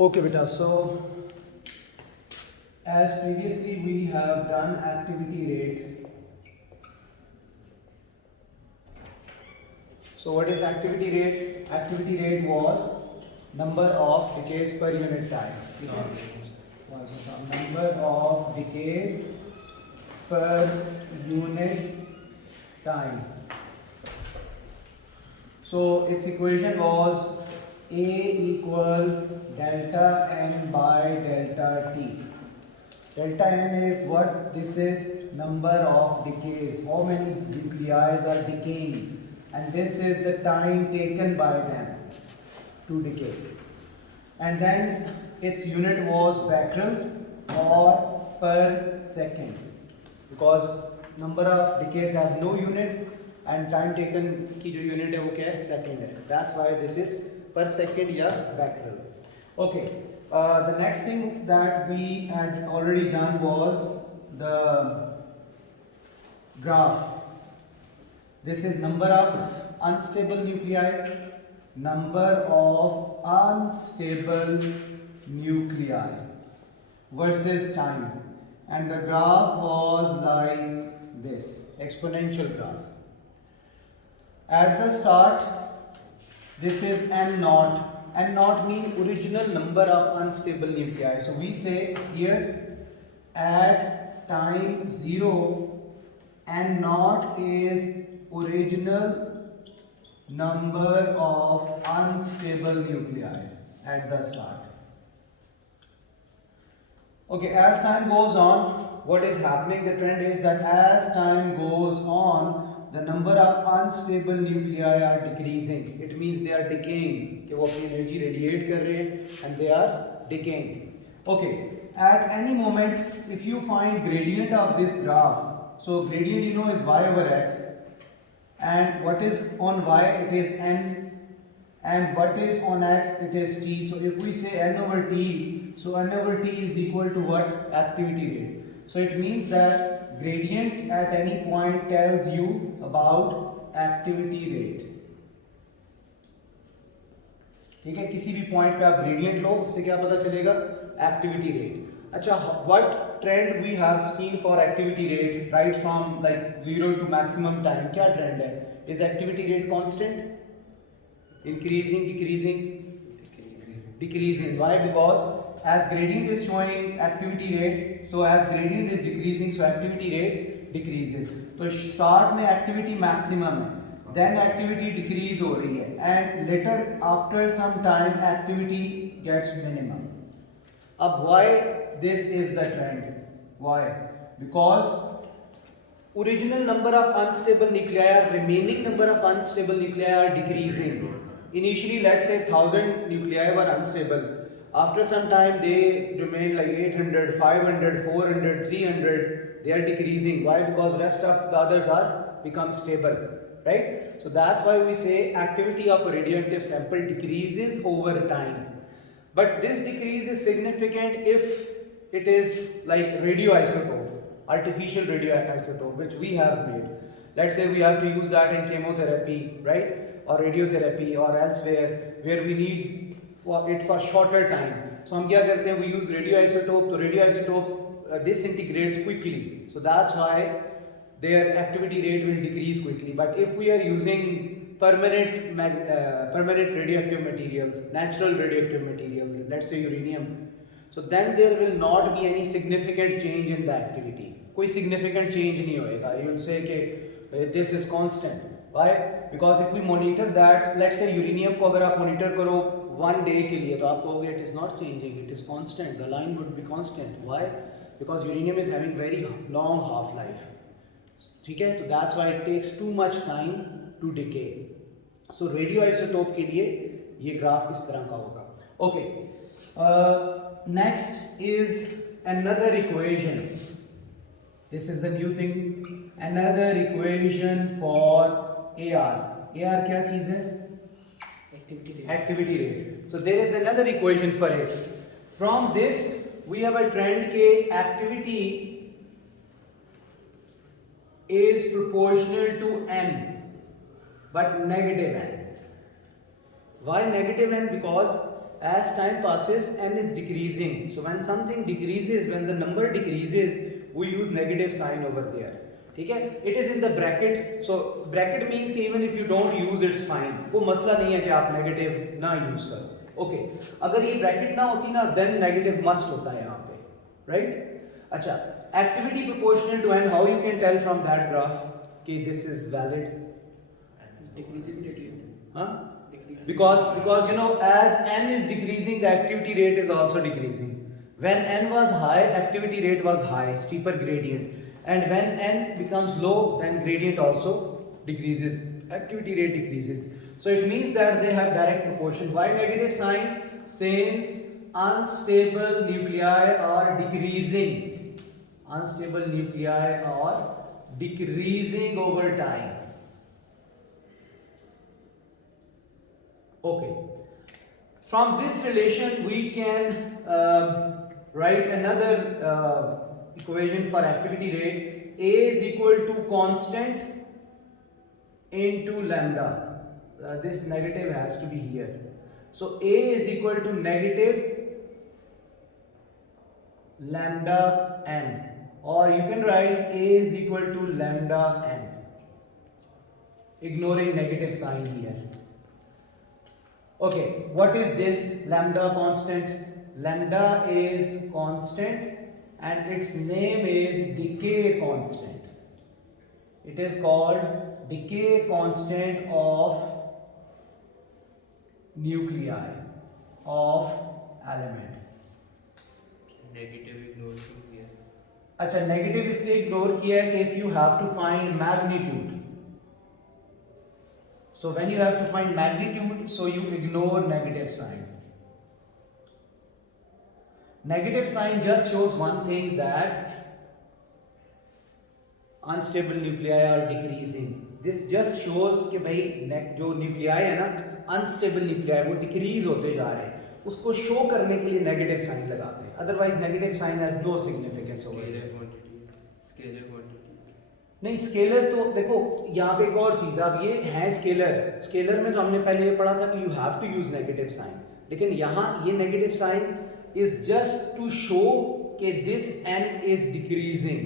Okay beta, so as previously we have done activity rate. So what is activity rate? Activity rate was number of decays per unit time. Was number of decays per unit time. So its equation was A equal delta n by delta t. Delta n is what? This is number of decays. How many nuclei are decaying? And this is the time taken by them to decay. And then its unit was becquerel or per second, because number of decays have no unit and time taken की जो unit है वो क्या है? Second है. That's why this is per second या becquerel. Okay. The next thing that we had already done was the graph. This is number of unstable nuclei, number of unstable nuclei versus time, and the graph was like this, exponential graph. At the start, this is n naught. N naught means original number of unstable nuclei. So we say here at time 0, n naught is original number of unstable nuclei at the start. Okay, as time goes on, what is happening? The trend is that as time goes on, the number of unstable nuclei are decreasing. It means they are decaying. कि वो अपनी energy radiate कर रहे हैं and they are decaying. Okay, at any moment, if you find gradient of this graph, so gradient you know is y over x, and what is on y it is n, and what is on x it is t. So if we say n over t, so n over t is equal to what? Activity rate. So it means that gradient at any point tells you about activity rate. ठीक है, किसी भी point पे आप gradient लो, उससे क्या पता चलेगा? Activity rate. अच्छा, what trend we have seen for activity rate right from like 0 to maximum time? क्या ट्रेंड है? Is activity rate constant, increasing, decreasing? Decreasing. Why? Because as gradient is showing activity rate, so as gradient is decreasing, so activity rate decreases. तो start में activity maximum है, then activity decrease हो रही है, and later after some time activity gets minimum. अब why this is the trend? Why? Because original number of unstable nuclei, remaining number of unstable nuclei are decreasing. Initially, let's say 1000 nuclei were unstable. After some time, they remain like 800, 500, 400, 300. They are decreasing. Why? Because rest of the others are become stable, right? So that's why we say activity of a radioactive sample decreases over time. But this decrease is significant if it is like radioisotope, artificial radioisotope, which we have made. Let's say we have to use that in chemotherapy, right? Or radiotherapy or elsewhere where we need for it for shorter time. So हम क्या करते हैं? We use radioisotope. तो radioisotope disintegrates quickly. So that's why their activity rate will decrease quickly. But if we are using permanent radioactive materials, natural radioactive materials, let's say uranium, so then there will not be any significant change in the activity. कोई significant change नहीं होएगा. You will say कि this is constant. Why? Because if we monitor that, let's say uranium को अगर आप monitor करो 1 day के लिए, तो आप कहोगे it is not changing, it is constant. The line would be constant. Why? Because uranium is having very long half life. ठीक है, तो that's why it takes too much time to decay. So radioisotope के लिए ये graph इस तरह का होगा. Okay. Next is another equation. This is the new thing. Another equation for AR. AR क्या चीज है? Activity rate. Activity rate. So there is another equation for it. From this we have a trend के activity is proportional to n, but negative n. Why negative n? Because as time passes n is decreasing. So when something decreases, when the number decreases, we use negative sign over there. ठीक है, it is in the bracket. So bracket means कि even if you don't use it's fine. वो मसला नहीं है कि आप negative ना use करो. Okay, अगर ये bracket ना होती ना then negative must होता है यहाँ पे, right? अच्छा, activity proportional to n, how you can tell from that graph कि this is valid? Decreasing. Huh? Because you know, as n is decreasing, the activity rate is also decreasing. When n was high, activity rate was high, steeper gradient, and when n becomes low, then gradient also decreases, activity rate decreases. So it means that they have direct proportion. Why negative sign? Since unstable nuclei are decreasing, unstable nuclei are decreasing over time. Okay, from this relation we can write another equation for activity rate. A is equal to constant into lambda. This negative has to be here. So A is equal to negative lambda n, or you can write A is equal to lambda n, ignoring negative sign here. Okay, what is this lambda constant? Lambda is constant and its name is decay constant. It is called decay constant of nuclei of element. Negative ignore किया. अच्छा, negative इसलिए ignore किया है कि if you have to find magnitude. So when you have to find magnitude, so you ignore negative sign. Negative sign just shows one thing, that unstable nuclei are decreasing. This just shows कि भाई जो nuclei है ना, unstable nuclei वो decrease होते जा रहे हैं. उसको show करने के लिए negative sign लगाते हैं. Otherwise negative sign has no significance over there. Scalar quantity. नहीं, स्केलर तो देखो यहाँ पे एक और चीज़, अब ये है स्केलर. स्केलर में तो हमने पहले ये पढ़ा था कि you have to use negative sign, लेकिन यहाँ ये negative sign is just to show कि this N is decreasing.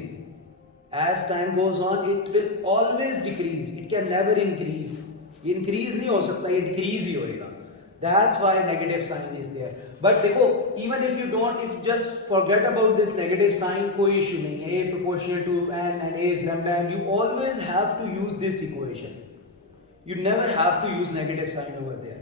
As time goes on it will always decrease, it can never increase. ये इंक्रीज नहीं हो सकता, ये डिक्रीज ही होएगा. That's why negative sign is there. But देखो, even if you don't, if just forget about this negative sign, कोई issue नहीं है. A proportional to n and A is lambda, and you always have to use this equation. You never have to use negative sign over there.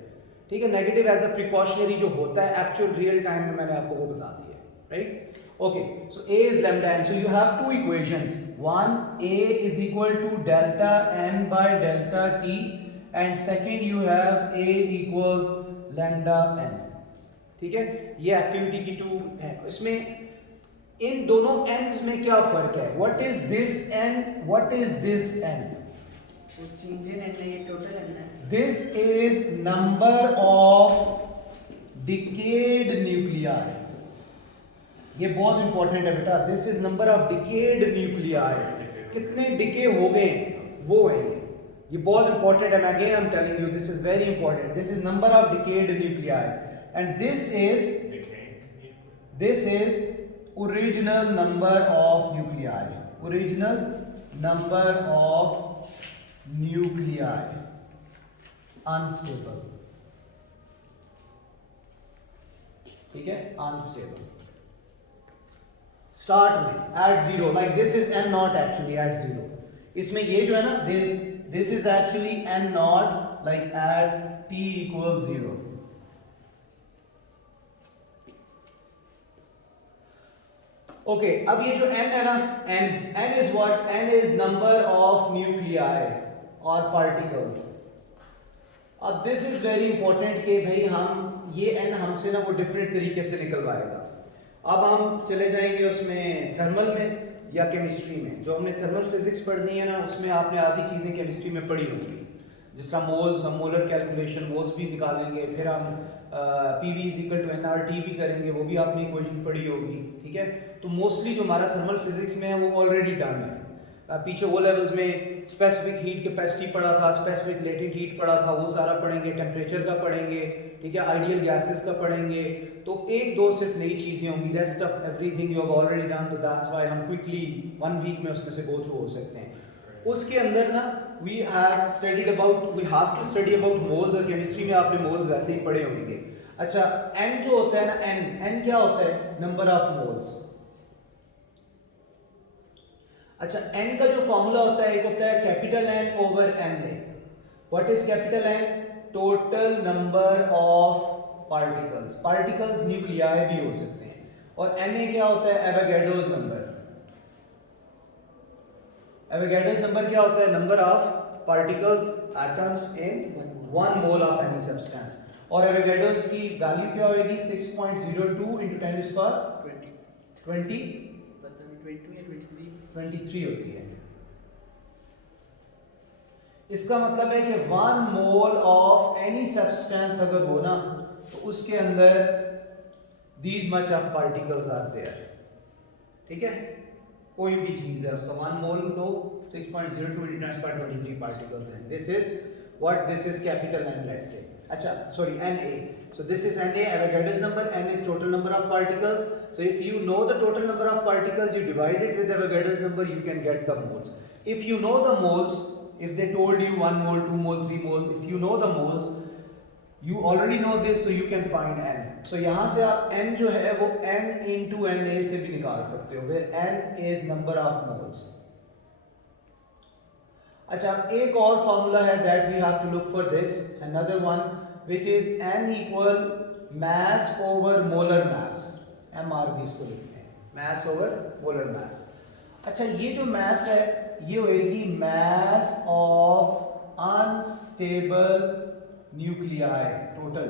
ठीक है, negative as a precautionary जो होता है actual real time में मैंने आपको वो बता दिया है, right? Okay, so A is lambda n. So you have two equations. One, A is equal to delta n by delta t, and second you have A equals lambda n. ठीक है, ये एक्टिविटी की to है. इसमें इन दोनों ends में क्या फर्क है? What is this and what is this and? वो चेंज है ना, ये टोटल है ना. This is number of decayed nuclei. ये बहुत इंपॉर्टेंट है बेटा. This is number of decayed nuclei. कितने डिके हो गए वो है ये बहुत इंपॉर्टेंट है. मैं again I am telling you, this is very important. This is number of decayed nuclei, and this is original number of nuclei. Original number of nuclei, unstable. ठीक है, unstable. Start में at 0, like this is n naught actually at 0. इसमें ये जो है ना, this is actually n naught, like at t equals 0. Okay, अब ये जो n है ना, n is what? n is number of nuclei or particles. अब this is very important कि भाई हम ये n हमसे ना वो डिफरेंट तरीके से निकलवाएगा. अब हम चले जाएंगे उसमें थर्मल में या केमिस्ट्री में. जो हमने थर्मल फिजिक्स पढ़नी है ना, उसमें आपने आधी चीज़ें केमिस्ट्री में पढ़ी होंगी. जिस तरह मोल्स, हम मोलर कैलकुलेशन, मोल्स भी निकालेंगे. फिर हम PV is equal to nRT भी करेंगे, वो भी आपने इक्वेशन पढ़ी होगी. ठीक है, तो मोस्टली जो हमारा थर्मल फिजिक्स में है वो ऑलरेडी डन है. पीछे वो लेवल्स में स्पेसिफिक हीट कैपेसिटी पढ़ा था, स्पेसिफिक लेटेंट हीट पढ़ा था, वो सारा पढ़ेंगे. टेम्परेचर का पढ़ेंगे. ठीक है, आइडियल गैसेस का पढ़ेंगे, तो एक दो सिर्फ नई चीज़ें होंगी, rest of everything you have already done, तो दैट्स व्हाई हम क्विकली 1 वीक में उसमें से गो थ्रू हो सकते हैं। उसके अंदर ना we have studied about, we have to study about moles, और केमिस्ट्री में आपने मोल्स वैसे ही पढ़े होंगे। अच्छा, एन जो होता है ना, एन क्या होता है? Number of moles. अच्छा, एन का जो फॉर्मूला होता है, एक होता है capital N over N A. What is capital N? Total number of particles, particles nuclei भी हो सकते हैं। और एन ए क्या होता है? Avogadro's number. एवोगैड्रोस नंबर क्या होता है? Number of particles atoms in 1 mole of any substance. और एवोगैड्रोस की वैल्यू क्या होगी? 6.02 into 10 is power 20 पता नहीं 22 या 23 होती है। इसका मतलब है कि 1 मोल ऑफ एनी सब्सटेंस अगर हो ना, तो उसके अंदर these much of particles are there. ठीक है, कोई भी चीज है उसका 1 मोल लो 6.02 into 10 power 23 पार्टिकल्स हैं। This is what, this is capital N, let's say. अच्छा, sorry, Na. So this is Na, Avogadro's number. N is total number of particles. So if you know the total number of particles, you divide it with Avogadro's number, you can get the moles. If you know the moles, if they told you 1 mole, 2 mole, 3 mole, if you know the moles, you already know this, so you can find N. So यहाँ से आप N जो है वो N into Na से भी निकाल सकते हो, where N is number of moles. अच्छा, एक और फॉर्मूला है that we have to look for this, another one, which is N equal mass over molar mass, MR भी इसको लिखते हैं, mass over molar mass। अच्छा, ये जो mass है ये होगी mass of unstable nuclei total,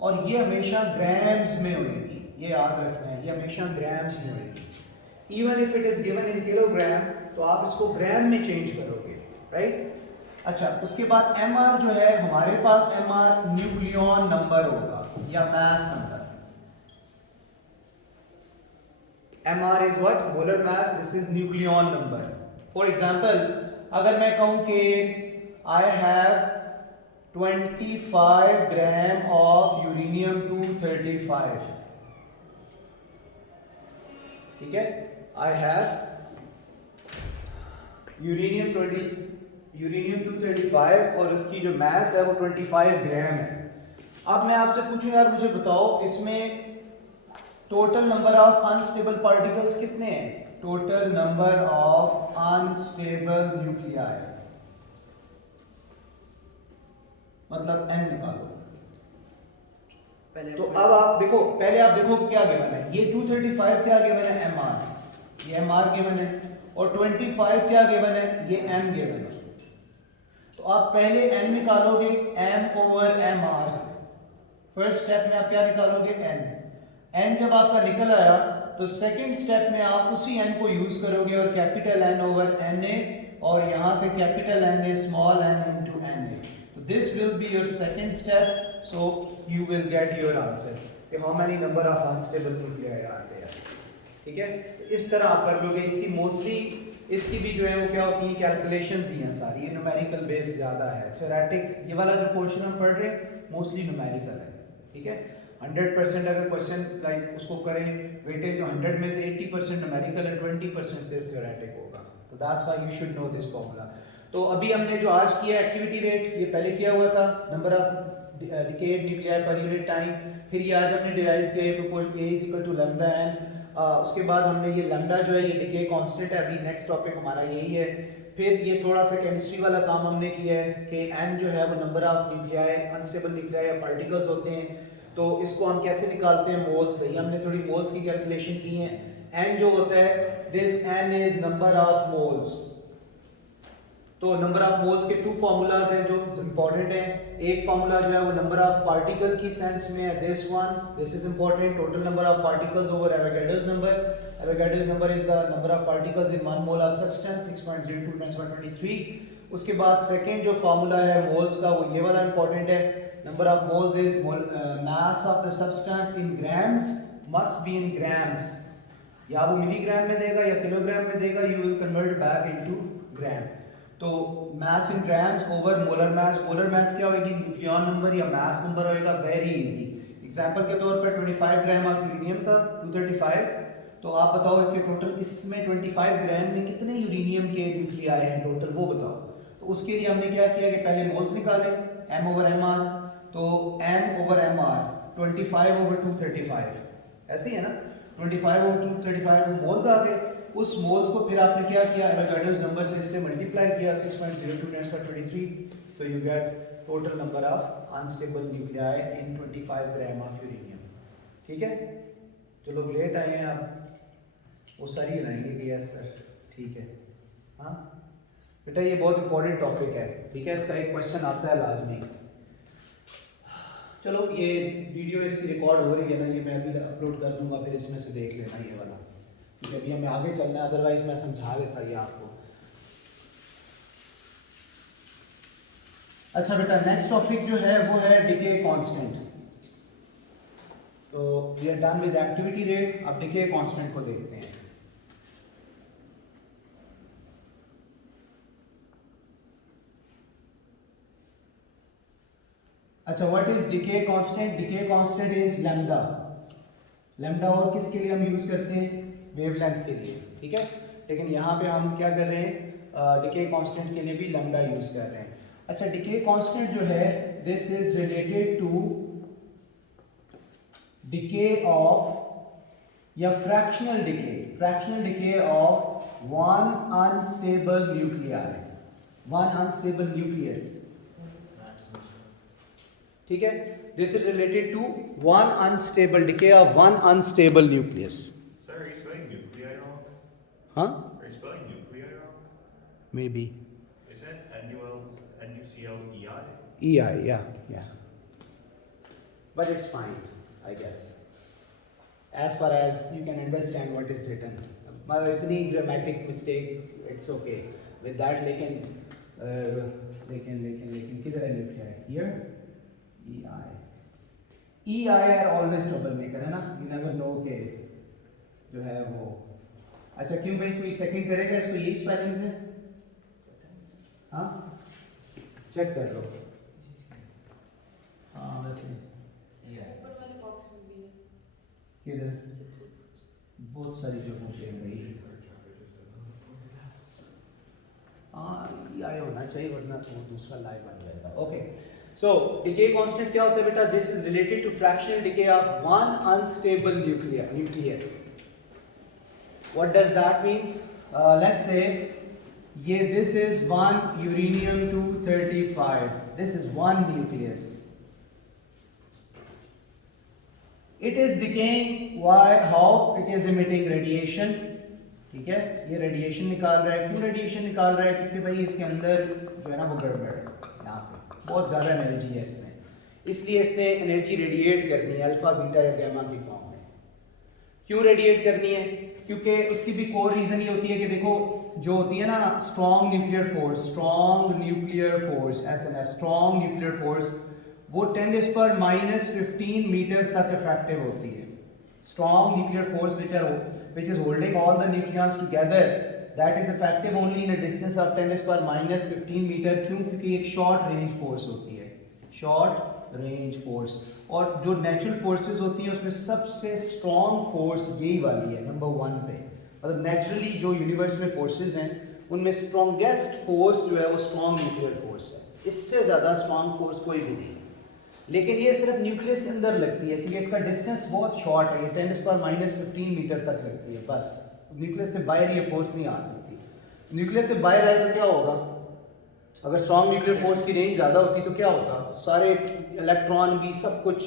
और ये हमेशा ग्राम्स में होगी, ये याद रखना है, ये हमेशा ग्राम्स में होगी। Even if it is given in kilogram, तो आप इसको ग्राम में चेंज करोगे, राइट? अच्छा, उसके बाद mr जो है हमारे पास, mr न्यूक्लियॉन नंबर होगा या mass number. mr is what? molar mass, this is nucleon number. For example, अगर मैं कहूं कि I have 25 gram of uranium 235, ठीक है, I have यूरेनियम 235 और उसकी जो मास है वो 25 ग्राम है। अब मैं आपसे पूछूं यार, मुझे बताओ इसमें total number of unstable particles कितने हैं? Total number of unstable nuclei, मतलब n निकालो। तो अब आप देखो, पहले आप देखो क्या गिवन है, ये 235 क्या गिवन है? mr, ये mr गिवन है, और 25 क्या गिवन है? ये m गिवन है। तो आप पहले n निकालोगे m ओवर mr से। फर्स्ट स्टेप में आप क्या निकालोगे? n जब आपका निकल आया तो सेकंड स्टेप में आप उसी n को यूज करोगे और कैपिटल N ओवर Na, और यहां से capital N is small n into Na। तो this will be your second step, so you will get your answer कि how many number of unstable nuclei are there. ठीक है, तो इस तरह आप कर लोगे। इसकी मोस्टली, इसकी भी जो है वो क्या होती है, कैलकुलेशंस ही हैं सारी, ये न्यूमेरिकल बेस ज़्यादा है। थ्योरेटिक ये वाला जो पोर्शन हम पढ़ रहे हैं मोस्टली न्यूमेरिकल है। ठीक है, 100% अगर क्वेश्चन लाइक उसको करें वेटेज, 100 में से 80% न्यूमेरिकल है, 20% सिर्फ थ्योरेटिक होगा। तो that's why you should know this formula. तो अभी हमने जो आज किया एक्टिविटी रेट, ये पहले किया हुआ था, number of decayed nuclei per unit time. फिर ये आज हमने डिराइव किया proportion A equal to lambda n। उसके बाद हमने ये लैम्डा जो है ये डिके कांस्टेंट है, अभी नेक्स्ट टॉपिक हमारा यही है। फिर ये थोड़ा सा केमिस्ट्री वाला काम हमने किया है कि n जो है वो number of nuclei, unstable nuclei या पार्टिकल्स होते हैं, तो इसको हम कैसे निकालते हैं मोल्स से। हमने थोड़ी मोल्स की कैलकुलेशन की है। n जो होता है, this n is number of moles. तो नंबर ऑफ मोल्स के 2 फार्मूलाज हैं जो इंपॉर्टेंट हैं। एक फार्मूला जो है वो नंबर ऑफ पार्टिकल की सेंस में है, this one, this is important, total number of particles over Avogadro's number. Avogadro's number is the number of particles in 1 mole of substance, 6.02 × 1023। उसके बाद सेकंड जो फार्मूला है मोल्स का, वो ये वाला इंपॉर्टेंट है, number of moles is mass of the substance in grams must be in grams, या वो मिलीग्राम में देगा या किलोग्राम में देगा, you will convert back into gram. तो mass in grams over molar mass क्या होगी, न्यूक्लियन नंबर या मास नंबर होएगा, वेरी इजी। एग्जांपल के तौर पर 25 ग्राम ऑफ यूरेनियम था 235, तो आप बताओ इसके टोटल, इसमें 25 ग्राम में कितने यूरेनियम के न्यूक्लियाई हैं टोटल, वो बताओ। तो उसके लिए हमने क्या किया कि पहले मोल्स निकाले, m ओवर एम आर, तो m over M R 25 over 235, ऐसे ही है ना, 25 ओवर 235 वो मोल्स आ गए। उस मोल्स को फिर आपने क्या किया, एवोगाड्रोस नंबर से इससे मल्टीप्लाई किया 6.02 × 10⁻23, तो you get total number of unstable nuclei in 25 gram of uranium. ठीक है, जो लोग लेट आए हैं आप वो सारी हिलाएंगे कि यस सर ठीक है। हाँ बेटा ये बहुत इंपॉर्टेंट टॉपिक है, ठीक है, इसका एक क्वेश्चन आता है लाजमी। चलो ये वीडियो इसकी रिकॉर्ड हो रही है ना, ये मैं अभी अपलोड कर दूंगा, फिर इसमें से देख लेना ये वाला, ठीक है। अभी हमें आगे चलना है, अदरवाइज मैं समझा देता ये आपको। अच्छा बेटा नेक्स्ट टॉपिक जो है वो है डिके कांस्टेंट। तो we are done with activity rate, अब डिके कांस्टेंट को देखते हैं। अच्छा what is decay constant, decay constant is lambda. Lambda और किसके लिए हम यूज करते हैं, वेवलेंथ के लिए, ठीक है। लेकिन यहाँ पे हम क्या कर रहे हैं, डिके कांस्टेंट के लिए भी लैम्डा यूज कर रहे हैं। अच्छा डिके कांस्टेंट जो है this is related to decay of या fractional decay of one unstable nuclei, one unstable nucleus, ठीक है। This is related to one unstable decay of one unstable nucleus. Sir, are you spelling nuclei wrong? हाँ Are you spelling nuclei wrong? May be Is that N-U-C-L-E-I? EI, yeah. But it's fine, I guess. As far as you can understand what is written. मतलब इतनी grammatic mistake, it's okay. With that, लेकिन किधर है nuclei? Here, EI. EI are always troublemaker है ना? You never know के जो है वो। अच्छा क्यों भाई, कोई सेकंड करेगा इसको यही स्पेलिंग से? हाँ चेक कर लो। हाँ वैसे ऊपर वाले बॉक्स में भी है। किधर, बहुत सारी जगहों पे भाई। हाँ ये आया होना चाहिए, वरना तो वो दूसरा लाइव बन जाएगा। ओके सो डिके कांस्टेंट क्या होता है बेटा, this is related to fractional decay of one unstable nucleus. What does that mean, let's say ये this is one uranium 235, this is one nucleus, it is decaying, why, how, it is emitting radiation, ठीक है। ये radiation निकाल रहा है, क्यों radiation निकाल रहा है, क्योंकि भाई इसके अंदर जो है ना वो गड़बड़ है, यहाँ पे बहुत ज़्यादा एनर्जी है इसमें, इसलिए इसने एनर्जी रेडिएट करनी है अल्फा बीटा या गैमा की फॉर्म में। क्यों रेडिएट करनी है, क्योंकि उसकी भी कोर रीज़न ये होती है कि देखो जो होती है ना strong nuclear force SNF, strong nuclear force, वो 10⁻⁻15 मीटर तक इफेक्टिव होती है। Strong nuclear force which is holding all the nucleons together, that is effective only in a distance of 10⁻⁻15 metre. क्यों, क्योंकि एक शॉर्ट रेंज फोर्स होती है, short range force. और जो नेचुरल फोर्सेस होती हैं उसमें सबसे स्ट्रॉन्ग फोर्स यही वाली है, नंबर 1 पे। मतलब नेचुरली जो यूनिवर्स में फोर्सेस हैं उनमें स्ट्रॉन्गेस्ट फोर्स जो है वो स्ट्रॉन्ग न्यूक्लियर फोर्स है, इससे ज़्यादा स्ट्रॉन्ग फोर्स कोई भी नहीं। लेकिन ये सिर्फ न्यूक्लियस के अंदर लगती है क्योंकि इसका डिस्टेंस बहुत शॉर्ट है, ये 10⁻⁻15 मीटर तक लगती है बस। न्यूक्लियस से बाहर ये फोर्स नहीं आ सकती। न्यूक्लियस से बाहर आए तो क्या होगा, अगर स्ट्रॉन्ग न्यूक्लियर फोर्स की रेंज ज़्यादा होती तो क्या होता, सारे इलेक्ट्रॉन भी सब कुछ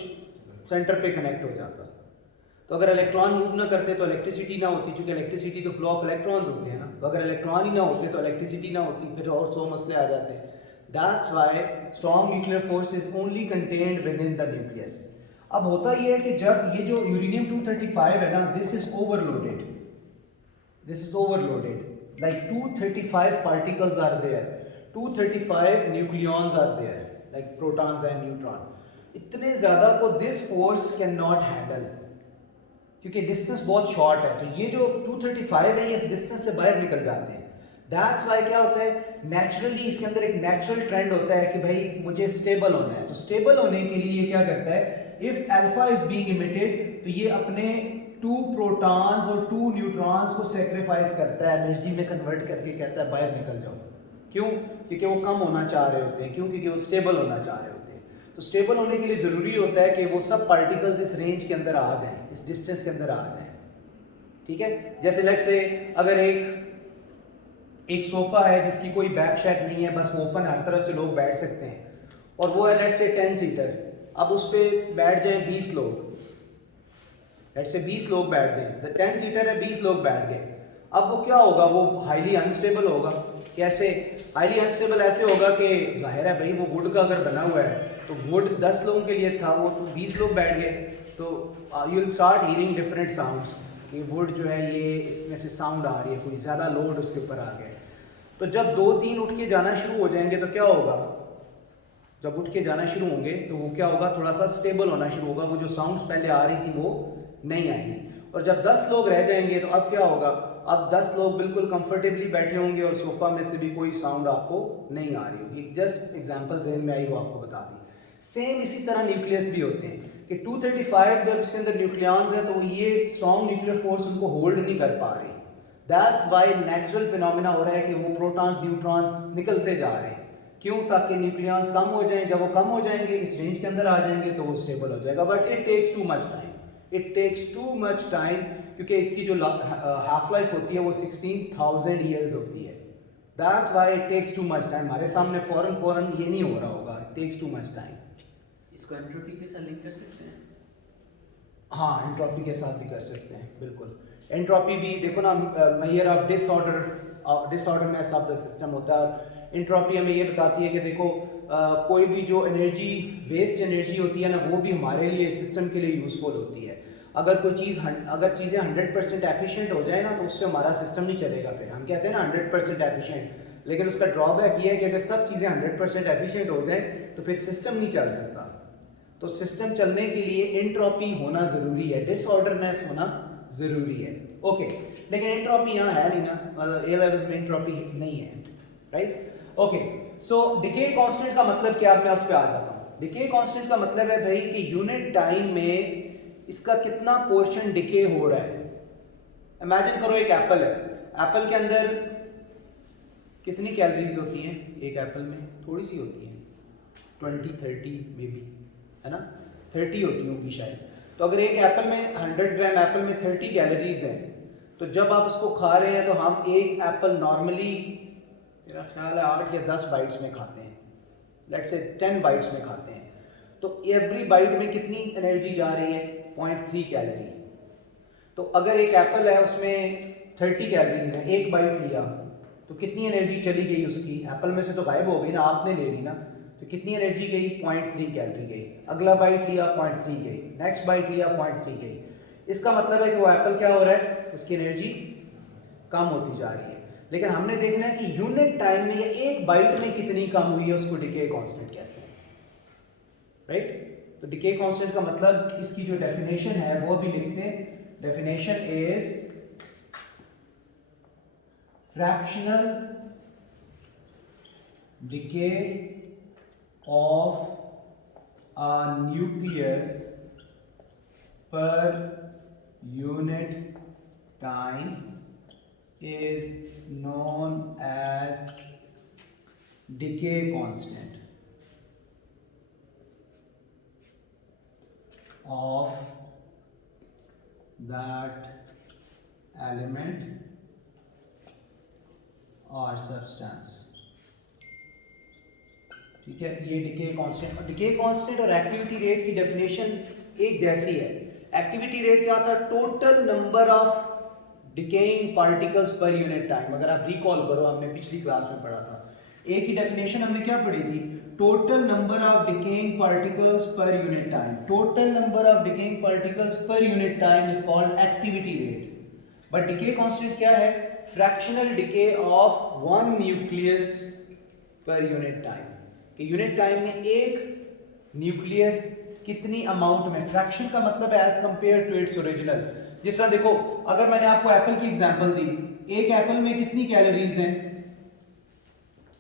सेंटर पे कनेक्ट हो जाता। तो अगर इलेक्ट्रॉन मूव ना करते तो इलेक्ट्रिसिटी ना होती, क्योंकि इलेक्ट्रिसिटी तो फ्लो ऑफ इलेक्ट्रॉन्स होते हैं ना। तो अगर इलेक्ट्रॉन ही ना होते तो इलेक्ट्रिसिटी ना होती, फिर और 100 मसले आ जाते। That's why strong nuclear force is only contained within the nucleus. अब होता ये है कि जब ये जो यूरेनियम 235 है ना, this is overloaded, like 235 particles are there, 235 nucleons are there, like protons and neutron. इतने ज़्यादा को this force cannot handle, क्योंकि डिस्टेंस बहुत शॉर्ट है। तो ये जो 235 है ये इस डिस्टेंस से बाहर निकल जाते हैं। दैट्स वाई क्या होता है, नेचुरली इसके अंदर एक नेचुरल ट्रेंड होता है कि भाई मुझे स्टेबल होना है। तो स्टेबल होने के लिए ये क्या करता है, if alpha is being emitted तो ये अपने 2 प्रोटॉन्स और 2 न्यूट्रॉन्स को सेक्रीफाइस करता है, एनर्जी में कन्वर्ट करके कहता है बाहर निकल जाओ। क्यों? क्योंकि वो कम होना चाह रहे होते हैं। क्यों? क्योंकि वो स्टेबल होना चाह रहे होते हैं। तो स्टेबल होने के लिए ज़रूरी होता है कि वो सब पार्टिकल्स इस रेंज के अंदर आ जाएं, इस डिस्टेंस के अंदर आ जाएं। ठीक है, जैसे लेट्स से अगर एक सोफ़ा है जिसकी कोई बैक शैक नहीं है, बस ओपन हर तरफ से लोग बैठ सकते हैं, और वो है लेट्स से 10 सीटर। अब उस पर बैठ जाएं 20 लोग, लेट्स से 20 लोग बैठ गए, द 10 सीटर है, 20 लोग बैठ गए। अब वो क्या होगा, वो हाईली अनस्टेबल होगा। कैसे हाईली अनस्टेबल? ऐसे होगा कि जाहिर है भाई वो वुड का अगर बना हुआ है तो वुड 10 लोगों के लिए था, वो तो 20 लोग बैठ गए, तो you will start hearing different sounds कि वुड जो है ये इसमें से साउंड आ रही है, कोई ज़्यादा लोड उसके ऊपर आ गया। तो जब 2-3 उठ के जाना शुरू हो जाएंगे तो क्या होगा, जब उठ के जाना शुरू होंगे तो वो क्या होगा, थोड़ा सा स्टेबल होना शुरू होगा, वो जो साउंड्स पहले आ रही थी वो नहीं आएंगी। और जब 10 लोग रह जाएंगे तो अब क्या होगा, अब 10 लोग बिल्कुल कंफर्टेबली बैठे होंगे और सोफ़ा में से भी कोई साउंड आपको नहीं आ रही होगी। जस्ट एग्जांपल ज़हन में आई वो आपको बता दी। सेम इसी तरह न्यूक्लियस भी होते हैं कि 235 जब इसके अंदर न्यूक्लियॉन्स हैं तो ये स्ट्रॉन्ग न्यूक्लियर फोर्स उनको होल्ड नहीं कर पा रही। दैट्स वाई नेचुरल फिनोमेना हो रहा है कि वो प्रोटॉन्स न्यूट्रॉन्स निकलते जा रहे हैं। क्यों? ताकि न्यूक्लियॉन्स कम हो जाएं, जब वो कम हो जाएंगे इस रेंज के अंदर आ जाएंगे तो वो स्टेबल हो जाएगा। But it takes too much time, it takes too much time, क्योंकि इसकी जो हाफ लाइफ होती है वो 16,000 ईयर्स होती है। That's why it takes too much time. हमारे सामने फौरन ये नहीं हो रहा होगा, it takes too much time. इसको एंट्रोपी के साथ लिंक कर सकते हैं? हाँ, एंट्रोपी के साथ भी कर सकते हैं, बिल्कुल। एंट्रोपी भी देखो ना, measure of disorderness of the system होता है। एंट्रोपी हमें ये बताती है कि देखो कोई भी जो एनर्जी, वेस्ट एनर्जी होती है ना, वो भी हमारे लिए, सिस्टम के लिए यूज़फुल होती है। अगर कोई चीज़, अगर चीज़ें 100% एफिशिएंट हो जाए ना तो उससे हमारा सिस्टम नहीं चलेगा। फिर हम कहते हैं ना 100% एफिशिएंट, लेकिन उसका ड्रॉबैक ये है कि अगर सब चीज़ें 100% एफिशिएंट हो जाए तो फिर सिस्टम नहीं चल सकता। तो सिस्टम चलने के लिए एंट्रोपी होना ज़रूरी है, डिसऑर्डरनेस होना ज़रूरी है। ओके, लेकिन एंट्रोपी यहाँ है नहीं ना, मतलब ए लेवल्स में एंट्रोपी नहीं है, राइट? ओके, सो डिके कांस्टेंट का मतलब क्या, मैं उस पर आ जाता हूँ। डिके कांस्टेंट का मतलब है भाई कि यूनिट टाइम में इसका कितना पोर्शन डिके हो रहा है। इमेजिन करो एक एप्पल है, एप्पल के अंदर कितनी कैलोरीज होती हैं एक एप्पल में? थोड़ी सी होती हैं, 20-30 मे बी, है ना, 30 होती होंगी शायद। तो अगर एक एप्पल में 100 ग्राम एप्पल में 30 कैलोरीज हैं, तो जब आप उसको खा रहे हैं तो हम एक एप्पल नॉर्मली मेरा ख्याल है 8 या 10 बाइट्स में खाते हैं, लेट्स से 10 बाइट्स में खाते हैं। तो एवरी बाइट में कितनी एनर्जी जा रही है? 0.3 कैलोरी। तो अगर एक एप्पल है उसमें 30 कैलोरीज हैं, एक बाइट लिया तो कितनी एनर्जी चली गई उसकी? एप्पल में से तो गायब हो गई ना, आपने ले ली ना, तो कितनी एनर्जी गई? 0.3 कैलोरी गई। अगला बाइट लिया 0.3 गई, नेक्स्ट बाइट लिया 0.3 गई। इसका मतलब है कि वो एप्पल क्या हो रहा है, उसकी एनर्जी कम होती जा रही है। लेकिन हमने देखना है कि यूनिट टाइम में या एक बाइट में कितनी कम हुई है, उसको डिके कांस्टेंट कहते हैं, राइट? तो डिके कांस्टेंट का मतलब, इसकी जो डेफिनेशन है वो भी लिखते हैं। Definition is fractional decay of a nucleus per unit time is known as decay constant of that element or substance। ठीक है, ये डिके कांस्टेंट, और डिके कांस्टेंट और एक्टिविटी रेट की डेफिनेशन एक जैसी है। एक्टिविटी रेट क्या था? Total number of decaying particles पर यूनिट टाइम। अगर आप रिकॉल करो, हमने पिछली क्लास में पढ़ा था, एक ही डेफिनेशन हमने क्या पढ़ी थी? Total number of decaying particles पर unit time. Total number of decaying particles पर unit time is called activity rate. But decay constant क्या है? Fractional decay of one nucleus पर यूनिट टाइम, कि यूनिट टाइम में एक न्यूक्लियस कितनी amount में, फ्रैक्शन का मतलब है as compare to its original. जिस तरह देखो, अगर मैंने आपको एप्पल की एग्जांपल दी, एक एप्पल में कितनी कैलोरीज हैं?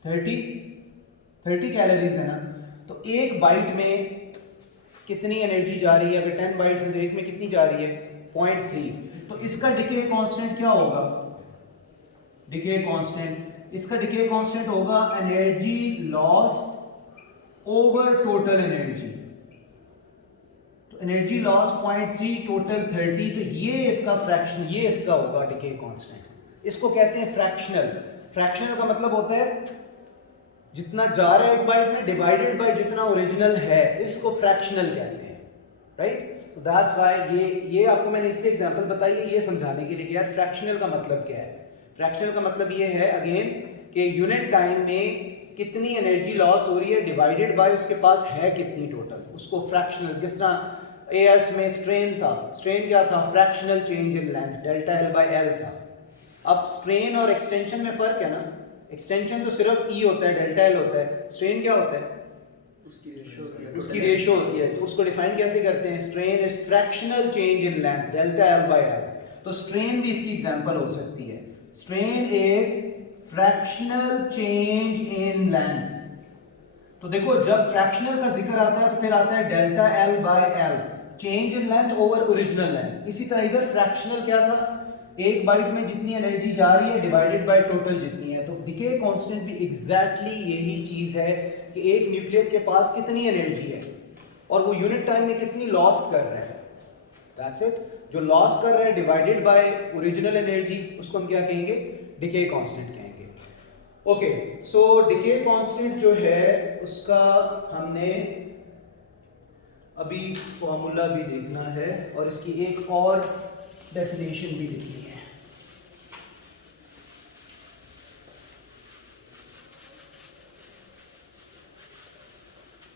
30 कैलोरीज है ना। तो एक बाइट में कितनी एनर्जी जा रही है? अगर 10 बाइट्स है तो एक में कितनी जा रही है? 0.3। तो इसका डिके कांस्टेंट क्या होगा? डिके कांस्टेंट, इसका डिके कांस्टेंट होगा energy loss over total energy. तो एनर्जी लॉस 0.3 टोटल 30, तो ये इसका फ्रैक्शन, ये इसका होगा डिके कांस्टेंट। इसको कहते हैं फ्रैक्शनल। फ्रैक्शनल का मतलब होता है जितना जा रहा है एक बाइट में डिवाइडेड बाय जितना ओरिजिनल है, इसको फ्रैक्शनल कहते हैं, राइट। तो दैट्स व्हाई ये आपको मैंने इसके एग्जांपल बताई है ये समझाने के लिए कि यार फ्रैक्शनल का मतलब क्या है। फ्रैक्शनल का मतलब ये है अगेन कि यूनिट टाइम में कितनी एनर्जी लॉस हो रही है डिवाइडेड बाय उसके पास है कितनी टोटल, उसको फ्रैक्शनल। जिस तरह एएस में स्ट्रेन था, स्ट्रेन क्या था? Fractional change in length, delta L by L था। अब स्ट्रेन और एक्सटेंशन में फर्क है ना, एक्सटेंशन तो सिर्फ ई होता है, डेल्टा एल होता है, स्ट्रेन क्या होता है? उसकी रेशो होती है। उसकी रेशो होती है। तो उसको डिफाइन कैसे करते हैं? Strain is fractional change in length, delta L by L. तो स्ट्रेन भी इसकी एग्जांपल हो सकती है। Strain is fractional change in length. तो देखो जब फ्रैक्शनल का जिक्र आता है तो फिर आता है delta L by L, change in length over original length. इसी तरह इधर फ्रैक्शनल क्या था? एक बाइट में जितनी एनर्जी जा रही है डिवाइडेड बाय टोटल जितनी है। तो डिके कांस्टेंट भी एग्जैक्टली यही चीज है कि एक न्यूक्लियस के पास कितनी एनर्जी है और वो यूनिट टाइम में कितनी लॉस कर रहा है। That's it. जो लॉस कर रहा है डिवाइडेड बाय ओरिजिनल एनर्जी, उसको हम क्या कहेंगे? डिके कांस्टेंट कहेंगे। ओके, सो डिके कांस्टेंट जो है उसका हमने अभी फॉर्मूला भी देखना है और इसकी एक और डेफिनेशन भी लिखनी है।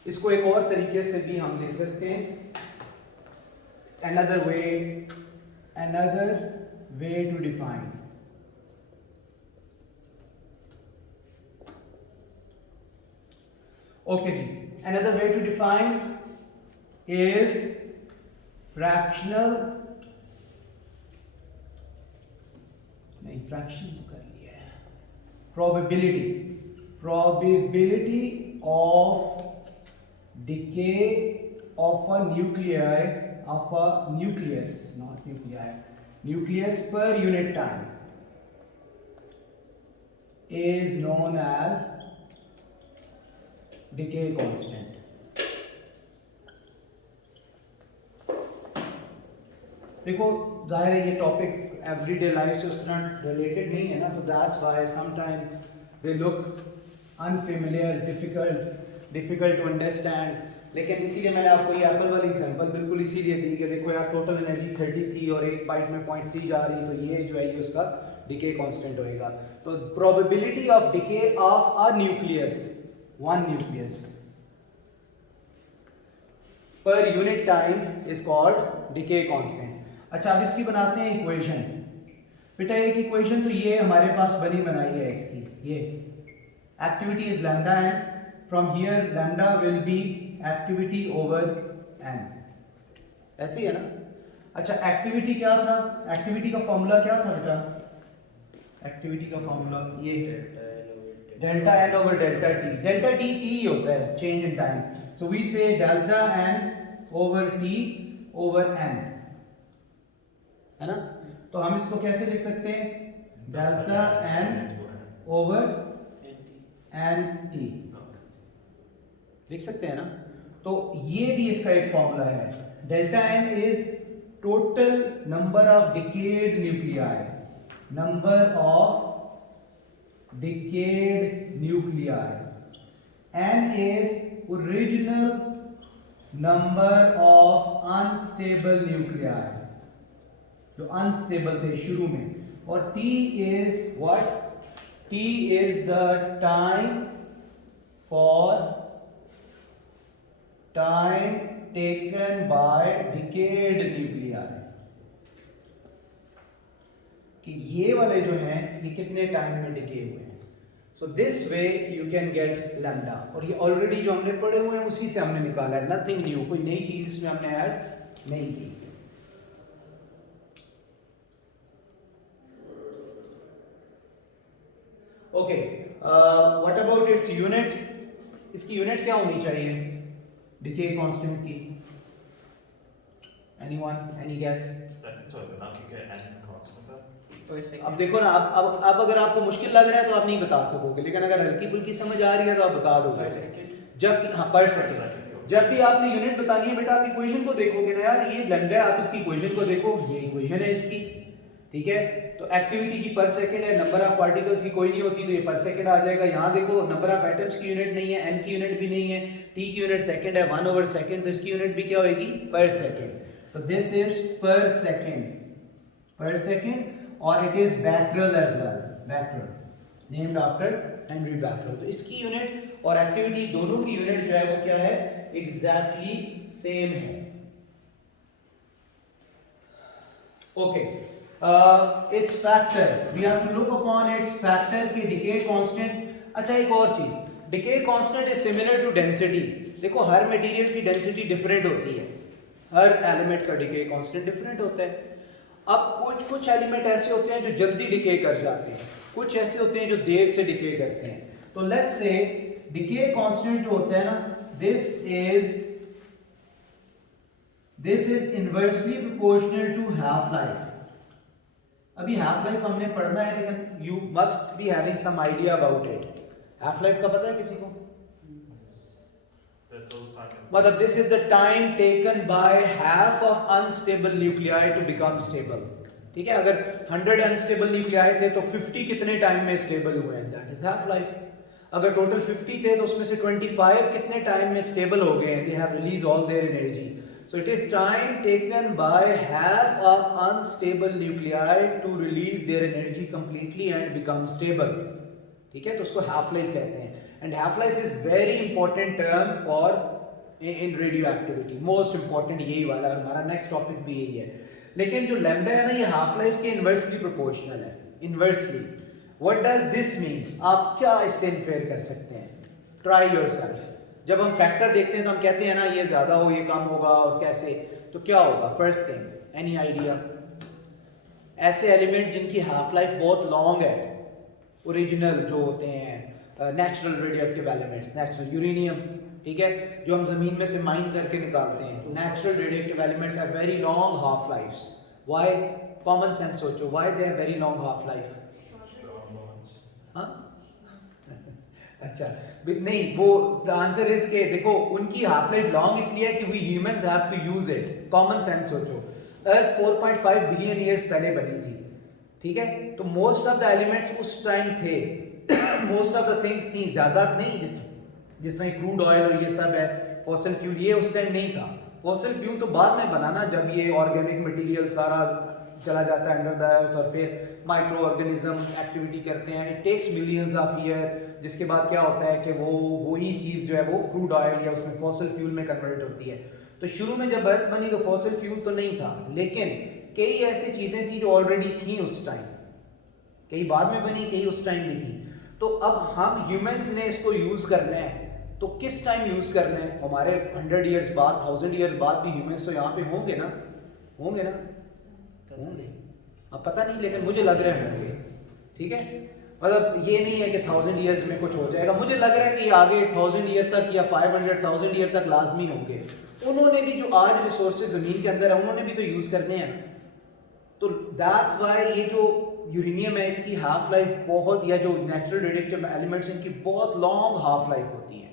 इसको एक और तरीके से भी हम लिख सकते हैं, another way to define। Okay जी, another way to define is fractional, नहीं फ्रैक्शन तो कर लिया है, probability of decay of a nucleus per unit time is known as decay constant। देखो जाहिर है ये टॉपिक एवरीडे लाइफ से उस तरह रिलेटेड नहीं है ना, तो that's why sometime they look unfamiliar, difficult to understand. लेकिन इसीलिए मैंने आपको ये एप्पल वाली एग्जांपल बिल्कुल इसीलिए दी कि देखो यार टोटल एनर्जी 30 थी और एक बाइट में 0.3 जा रही, तो ये जो है ये उसका डिके कांस्टेंट होएगा। तो probability of decay of a nucleus, one nucleus पर unit time is called decay constant. अच्छा, अब इसकी बनाते हैं इक्वेशन। बेटा एक इक्वेशन तो ये हमारे पास बनी बनाई है इसकी, ये activity is lambda N, from here lambda will be activity over N, ऐसे ही है ना। अच्छा, एक्टिविटी क्या था? एक्टिविटी का फॉर्मूला क्या था बेटा? एक्टिविटी का फॉर्मूला ये delta N over delta T. Delta T T होता है change in time, so we say delta N over T over N, है ना। तो हम इसको कैसे लिख सकते हैं? Delta N over N T लिख सकते हैं ना। तो ये भी इसका एक फॉर्मूला है। Delta N is total number of decayed nuclei, number of decayed nuclei. N is original number of unstable nuclei, जो अनस्टेबल थे शुरू में। और T is what? T is the time taken by decayed nuclei, कि ये वाले जो हैं ये कितने टाइम में डिके हुए हैं। So this way you can get lambda, और ये ऑलरेडी जो हमने पढ़े हुए हैं उसी से हमने निकाला है, नथिंग न्यू, कोई नई चीज इसमें हमने ऐड नहीं की। Okay, what about its unit, इसकी यूनिट क्या होनी चाहिए डिके कांस्टेंट की? Anyone, any guess? Second to open up, you get n constant there. per अब second. देखो ना, अब अगर आपको मुश्किल लग रहा है तो आप नहीं बता सकोगे, लेकिन अगर हल्की फुल्की समझ आ रही है तो आप बता दोगे। Per second. जब भी, हाँ पर सेकंड, जब भी आपने यूनिट बतानी है बेटा, आप इक्वेशन को देखोगे ना यार, ये लैम्डा है, आप इसकी इक्वेशन को देखो, ये इक्वेशन है इसकी, ठीक है। तो एक्टिविटी की पर सेकंड है, नंबर ऑफ पार्टिकल्स की कोई नहीं होती तो ये पर सेकंड आ जाएगा। यहाँ देखो नंबर ऑफ एटम्स की यूनिट नहीं है, एन की यूनिट भी नहीं है, टी की यूनिट सेकंड है 1/2, तो इसकी यूनिट भी क्या होगी? Per second. तो दिस इज पर सेकंड, और it is becquerel as well, becquerel named after Henry Becquerel. तो इसकी यूनिट और एक्टिविटी दोनों की यूनिट जो है वो क्या है? एग्जैक्टली सेम है। Okay, its factor, we have to look upon its factor के डिके कांस्टेंट। अच्छा एक और चीज, decay constant is similar to density. देखो हर मटेरियल की डेंसिटी डिफरेंट होती है, हर एलिमेंट का डिके कांस्टेंट डिफरेंट होता है। अब कुछ एलिमेंट ऐसे होते हैं जो जल्दी डिके कर जाते हैं, कुछ ऐसे होते हैं जो देर से डिके करते हैं। तो लेट्स से डिके कांस्टेंट जो होता है ना, this is inversely proportional to half life. अभी हाफ लाइफ हमने पढ़ना है, लेकिन you must be having some idea about it. Half life का पता है किसी को? The total time. मतलब this is the time taken by half of unstable nuclei to become stable. ठीक है, अगर 100 अनस्टेबल न्यूक्लियाई थे तो 50 कितने टाइम में स्टेबल हुए हैं? That is half life. अगर टोटल 50 थे तो उसमें से 25 कितने टाइम में स्टेबल हो गए हैं? They have release all their energy. So it is time taken by half of unstable nuclei to release their energy completely and become stable. ठीक है, तो उसको हाफ लाइफ कहते हैं। And half life is very important term for in radioactivity, most important यही वाला है, हमारा नेक्स्ट टॉपिक भी यही है। लेकिन जो लैम्डा है ना, ये हाफ लाइफ के इनवर्सली प्रोपोर्शनल है, inversely. What does this mean? आप क्या इससे इन्फेयर कर सकते हैं? Try yourself. जब हम फैक्टर देखते हैं तो हम कहते हैं ना ये ज्यादा हो ये कम होगा, और कैसे, तो क्या होगा? First thing, any idea? ऐसे एलिमेंट जिनकी हाफ लाइफ बहुत लॉन्ग है, ओरिजिनल जो होते हैं natural radioactive elements, natural uranium, ठीक है, जो हम जमीन में से माइन करके निकालते हैं, natural radioactive elements have very long half lifes. Why? Common sense सोचो, why they have very long half life? Strong bonds. हाँ अच्छा, नहीं, वो द आंसर इज के देखो उनकी हाफ लाइफ लॉन्ग इसलिए है कि we humans have to use it. Common sense सोचो, अर्थ 4.5 बिलियन ईयर्स पहले बनी थी, ठीक है, तो मोस्ट ऑफ द एलिमेंट्स उस टाइम थे, मोस्ट ऑफ द थिंग्स थी, ज्यादा नहीं, जिस तरह क्रूड ऑयल और ये सब है, फॉसिल फ्यूल, ये उस टाइम नहीं था। फॉसिल फ्यूल तो बाद में बनाना, जब ये ऑर्गेनिक मटेरियल सारा चला जाता है अंडर द अर्थ और फिर माइक्रो ऑर्गेनिज्म एक्टिविटी करते हैं, it takes millions of year, जिसके बाद क्या होता है कि वही चीज़ जो है वो क्रूड ऑयल या उसमें फॉसिल फ्यूल में कन्वर्ट होती है। तो शुरू में जब अर्थ बनी तो फॉसिल फ्यूल तो नहीं था, लेकिन कई ऐसी चीज़ें थी जो ऑलरेडी थी उस टाइम, कई बाद में बनी, कई उस टाइम भी थी। तो अब हम ह्यूमंस ने इसको यूज़ करना है, तो किस टाइम यूज़ करना है? हमारे 100 ईयर्स बाद, 1000 ईयर बाद भी ह्यूमंस तो यहाँ पे होंगे ना, होंगे ना, होंगे, अब पता नहीं, लेकिन मुझे लग रहा है होंगे। ठीक है, मतलब ये नहीं है कि 1000 ईयर्स में कुछ हो जाएगा, मुझे लग रहा है कि आगे 1000 ईयर तक या 500,000 ईयर तक लाजमी होंगे। उन्होंने भी जो आज रिसोर्सेज ज़मीन के अंदर है उन्होंने भी तो यूज़ करने हैं, तो दैट्स वाई ये जो यूरेनियम है इसकी हाफ लाइफ बहुत, या जो नेचुरल रेडियोएक्टिव एलिमेंट्स इनकी बहुत लॉन्ग हाफ लाइफ होती है।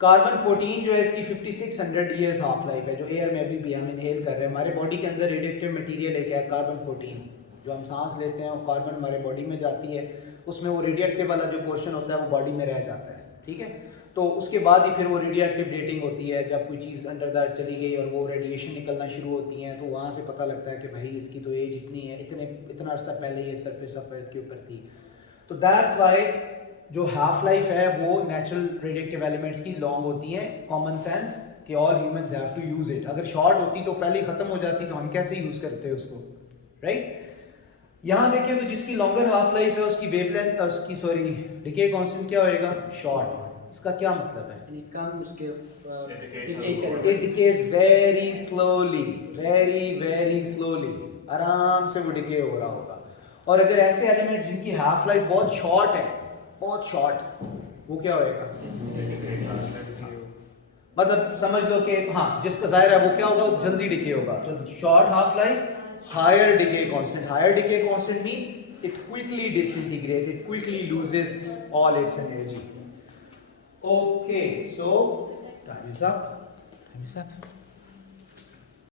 कार्बन 14 जो है इसकी 5600 ईयर्स हाफ लाइफ है, जो एयर में अभी भी हम इनहेल कर रहे हैं। हमारे बॉडी के अंदर रेडियोएक्टिव मटेरियल एक है कार्बन 14, जो हम सांस लेते हैं और कार्बन हमारे बॉडी में जाती है, उसमें वो रेडियोएक्टिव वाला जो पोर्शन होता है वो बॉडी में रह जाता है। ठीक है, तो उसके बाद ही फिर वो रेडियोएक्टिव डेटिंग होती है, जब कोई चीज़ अंडर द अर्थ चली गई और वो रेडिएशन निकलना शुरू होती हैं, तो वहाँ से पता लगता है कि भाई इसकी तो एज इतनी है, इतना अर्सा पहले ये सरफेस ऑफ अर्थ के ऊपर थी। तो दैट्स वाई जो हाफ लाइफ है वो नेचुरल रेडियोएक्टिव एलिमेंट्स की लॉन्ग होती है। कॉमन सेंस कि all humans have to use it. अगर शॉर्ट होती तो पहले ही खत्म हो जाती, तो हम कैसे यूज करते हैं उसको, राइट? यहाँ देखें तो जिसकी लॉन्गर हाफ लाइफ है उसकी वेवलेंथ, उसकी सॉरी डिके कांस्टेंट क्या होएगा? शॉर्ट। इसका क्या मतलब है? यानी कम उसके decays decay slower. करेगा। It decays very slowly, very slowly, आराम से वो डिके हो रहा होगा। और अगर ऐसे एलिमेंट्स जिनकी हाफ लाइफ बहुत शॉर्ट है, बहुत शॉर्ट, वो क्या होएगा? Decay constant. मतलब समझ लो कि हाँ जिसका जाहिर है वो क्या होगा, वो जल्दी डिके होगा। तो short half life, higher decay constant. Higher decay constant mean it quickly disintegrates, it quickly loses all its energy. Okay, so time is up. Time is up.